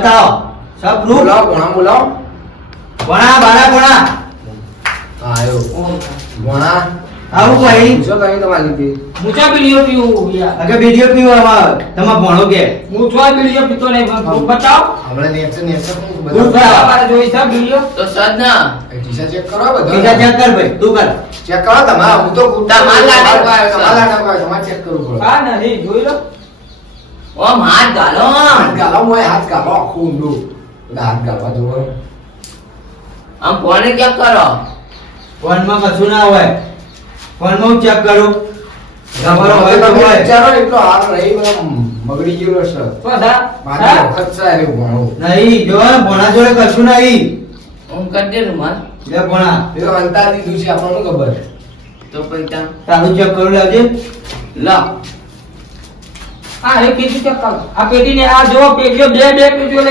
बताओ सब प्रूफ બોલાવો ભણા બોલાવો ભણા બારા ભણા આયો ભણા આવું ભાઈ પૂછો તમે તમારી રીતે મુચા બીડીઓ પીવું યાર અગે વિડિયો પીવો આમાં તમા ભણો કે હું છો બીડીઓ પીતો નહીં પણ બતાવ હમણાં નેચર Proof બધા બતાવો. તમારે જોઈ છે બીડીઓ તો સદ ના ટીશા ચેક કરો બધા બીજા ચેક કર ભાઈ તું કર ચેક કરો તમારે હું તો તમારે લાડવા આવ્યો છે. તમારે લાડવા આવ્યો, તમારે ચેક કરવું પડે હા નહીં જોઈ લો ઓમ હાથ ગાલો હાથ ગાલો મોય હાથ ગાલો આખું ઊંડું બધા હાથ ગાલવા જોવો આમ કોને ચેક કરો ફોન માં કશું ના હોય ફોન માં ચેક કરું તમારો હોય તો તમે હોય વિચારો એટલો હાથ રહી મને બગડી ગયો છે બધા મારી વખત છે અરે ભણો નહીં જો ભણા જોડે કશું નહીં હું કરી દે રૂમાલ લે ભણા એ તો અંતા દીધું છે આપણને શું ખબર તો પૈસા તારું ચેક કરું લાવજે લા હા એ પેટી ચેક કરો આ પેટીને આ જો પેટીઓ બે પેટીઓ લઈને